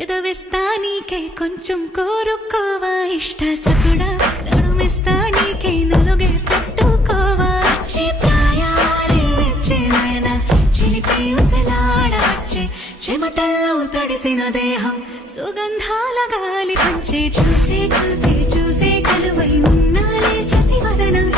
పెదవిస్తా నీకే కొంచెం కోరుకోవా ఇష్ట సకుడా నడుమిస్తా నీకే నలుగే పెట్టుకోవా వచ్చే ప్రాయాలే వచ్చే నయన చిలిపి ఉసలాడవచ్చే చెమటల్లో తడిసిన దేహం సుగంధాల గాలి పంచే చూసే చూసే చూసే కలువై ఉన్నాలే శశివదనం